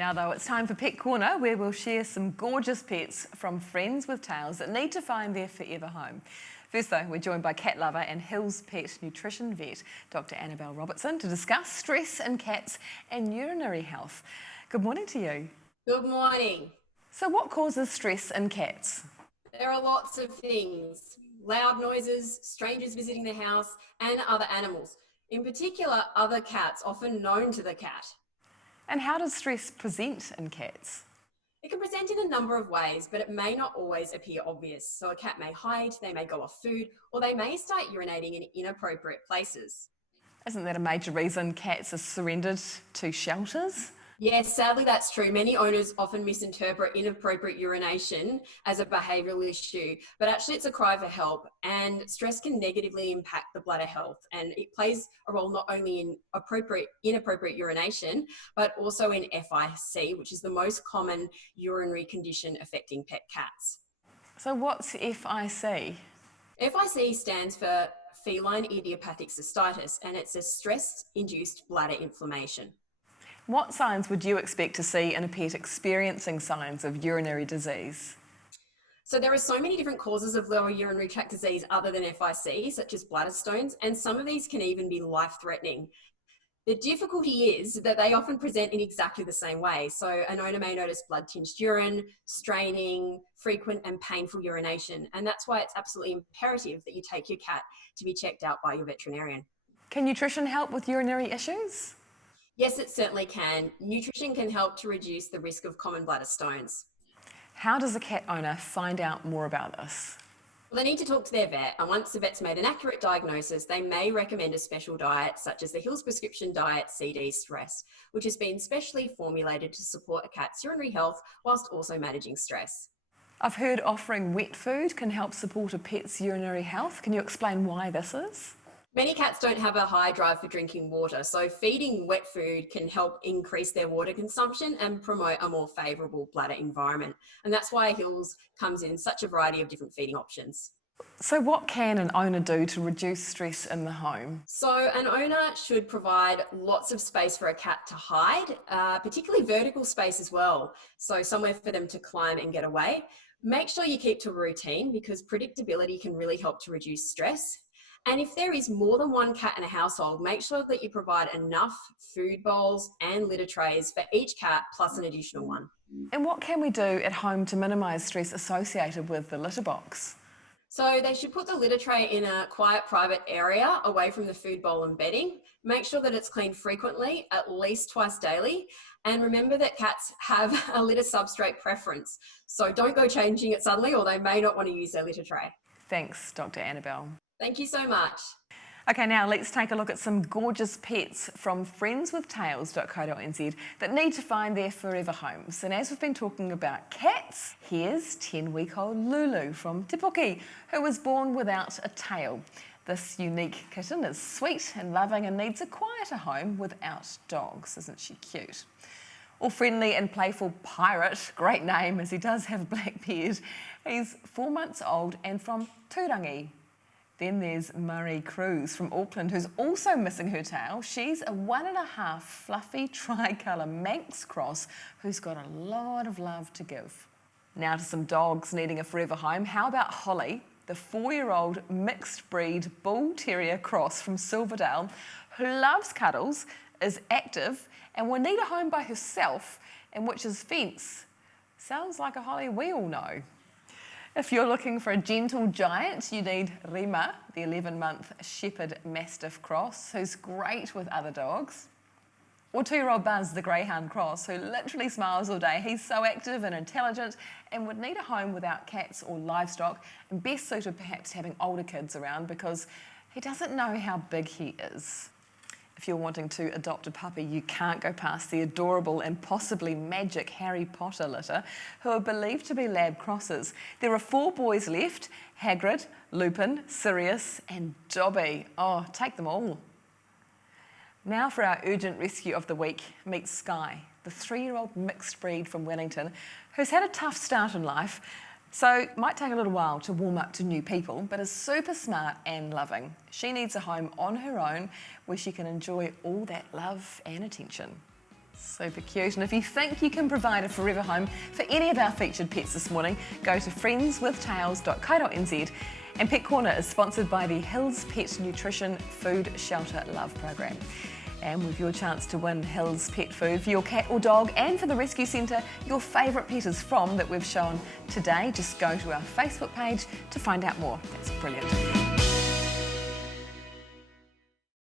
Now though, it's time for Pet Corner, where we'll share some gorgeous pets from friends with tails that need to find their forever home. First though, we're joined by cat lover and Hills Pet nutrition vet, Dr. Annabel Robertson, to discuss stress in cats and urinary health. Good morning to you. Good morning. So what causes stress in cats? There are lots of things: loud noises, strangers visiting the house, and other animals. In particular, other cats, often known to the cat. And how does stress present in cats? It can present in a number of ways, but it may not always appear obvious. So a cat may hide, they may go off food, or they may start urinating in inappropriate places. Isn't that a major reason cats are surrendered to shelters? Yes, sadly that's true. Many owners often misinterpret inappropriate urination as a behavioural issue, but actually it's a cry for help, and stress can negatively impact the bladder health, and it plays a role not only in inappropriate urination, but also in FIC, which is the most common urinary condition affecting pet cats. So what's FIC? FIC stands for feline idiopathic cystitis, and it's a stress-induced bladder inflammation. What signs would you expect to see in a pet experiencing signs of urinary disease? So there are so many different causes of lower urinary tract disease other than FIC, such as bladder stones, and some of these can even be life-threatening. The difficulty is that they often present in exactly the same way. So an owner may notice blood-tinged urine, straining, frequent and painful urination, and that's why it's absolutely imperative that you take your cat to be checked out by your veterinarian. Can nutrition help with urinary issues? Yes, it certainly can. Nutrition can help to reduce the risk of common bladder stones. How does a cat owner find out more about this? Well, they need to talk to their vet, and once the vet's made an accurate diagnosis, they may recommend a special diet, such as the Hills Prescription Diet CD Stress, which has been specially formulated to support a cat's urinary health whilst also managing stress. I've heard offering wet food can help support a pet's urinary health. Can you explain why this is? Many cats don't have a high drive for drinking water, so feeding wet food can help increase their water consumption and promote a more favourable bladder environment. And that's why Hills comes in such a variety of different feeding options. So what can an owner do to reduce stress in the home? So an owner should provide lots of space for a cat to hide, particularly vertical space as well. So somewhere for them to climb and get away. Make sure you keep to a routine, because predictability can really help to reduce stress. And if there is more than one cat in a household, make sure that you provide enough food bowls and litter trays for each cat, plus an additional one. And what can we do at home to minimise stress associated with the litter box? So they should put the litter tray in a quiet, private area away from the food bowl and bedding. Make sure that it's cleaned frequently, at least twice daily. And remember that cats have a litter substrate preference. So don't go changing it suddenly, or they may not want to use their litter tray. Thanks, Dr. Annabel. Thank you so much. Okay, now let's take a look at some gorgeous pets from friendswithtails.co.nz that need to find their forever homes. And as we've been talking about cats, here's 10-week-old Lulu from Te Puke, who was born without a tail. This unique kitten is sweet and loving and needs a quieter home without dogs. Isn't she cute? All friendly and playful Pirate, great name as he does have a black beard. He's 4 months old and from Turangi. Then there's Marie Cruz from Auckland, who's also missing her tail. She's a 1.5 fluffy tricolour Manx cross who's got a lot of love to give. Now to some dogs needing a forever home. How about Holly, the 4-year-old mixed breed bull terrier cross from Silverdale, who loves cuddles, is active and will need a home by herself, and which is fence. Sounds like a Holly we all know. If you're looking for a gentle giant, you need Rima, the 11-month Shepherd Mastiff cross, who's great with other dogs. Or 2-year-old Buzz, the greyhound cross, who literally smiles all day. He's so active and intelligent and would need a home without cats or livestock, and best suited perhaps having older kids around because he doesn't know how big he is. If you're wanting to adopt a puppy, you can't go past the adorable and possibly magic Harry Potter litter, who are believed to be lab crosses. There are 4 boys left: Hagrid, Lupin, Sirius and Dobby. Oh, take them all. Now for our urgent rescue of the week, meet Sky, the 3-year-old mixed breed from Wellington, who's had a tough start in life, so might take a little while to warm up to new people, but is super smart and loving. She needs a home on her own where she can enjoy all that love and attention. Super cute. And if you think you can provide a forever home for any of our featured pets this morning, go to friendswithtails.co.nz. And Pet Corner is sponsored by the Hills Pet Nutrition Food Shelter Love program. And with your chance to win Hills Pet Food for your cat or dog, and for the rescue centre your favourite pet is from that we've shown today, just go to our Facebook page to find out more. That's brilliant.